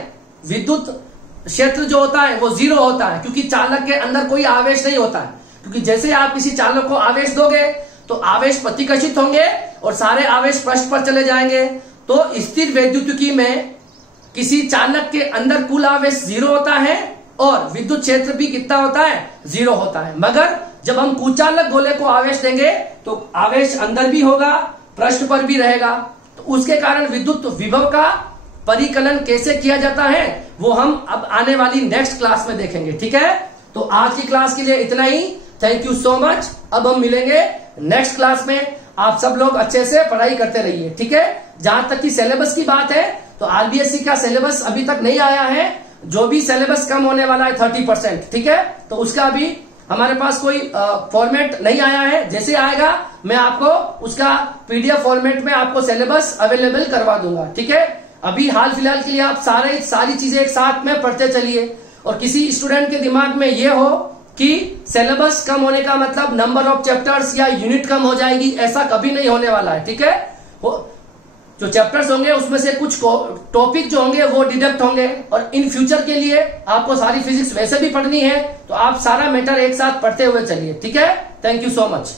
विद्युत क्षेत्र जो होता है वो 0 होता है, क्योंकि चालक के अंदर कोई आवेश नहीं होता है। क्योंकि जैसे आप किसी चालक को आवेश दोगे तो आवेश प्रतिकर्षित होंगे और सारे आवेश पृष्ठ पर चले जाएंगे। तो स्थिर वैद्युतिकी में किसी चालक के अंदर कुल आवेश 0 होता है और विद्युत क्षेत्र भी कितना होता है, 0 होता है। मगर जब हम कुचालक गोले को आवेश देंगे तो आवेश अंदर भी होगा, पृष्ठ पर भी रहेगा। तो उसके कारण विद्युत विभव का परिकलन कैसे किया जाता है वो हम अब आने वाली नेक्स्ट क्लास में देखेंगे, ठीक है। तो आज की क्लास के लिए इतना ही। Thank you so much. अब हम मिलेंगे नेक्स्ट क्लास में। आप सब लोग अच्छे से पढ़ाई करते रहिए, ठीक है। जहां तक की सिलेबस की बात है तो आरबीएससी का सिलेबस अभी तक नहीं आया है। जो भी सिलेबस कम होने वाला है 30%, ठीक है। तो उसका अभी हमारे पास कोई फॉर्मेट नहीं आया है। जैसे आएगा मैं आपको उसका पीडीएफ फॉर्मेट में आपको सिलेबस अवेलेबल करवा दूंगा, ठीक है। अभी हाल फिलहाल के लिए आप सारी चीजें एक साथ में पढ़ते चलिए। और किसी स्टूडेंट के दिमाग में ये हो कि सिलेबस कम होने का मतलब नंबर ऑफ चैप्टर्स या यूनिट कम हो जाएगी, ऐसा कभी नहीं होने वाला है, ठीक है। जो चैप्टर्स होंगे उसमें से कुछ टॉपिक जो होंगे वो डिडक्ट होंगे। और इन फ्यूचर के लिए आपको सारी फिजिक्स वैसे भी पढ़नी है, तो आप सारा मैटर एक साथ पढ़ते हुए चलिए, ठीक है। Thank you so much.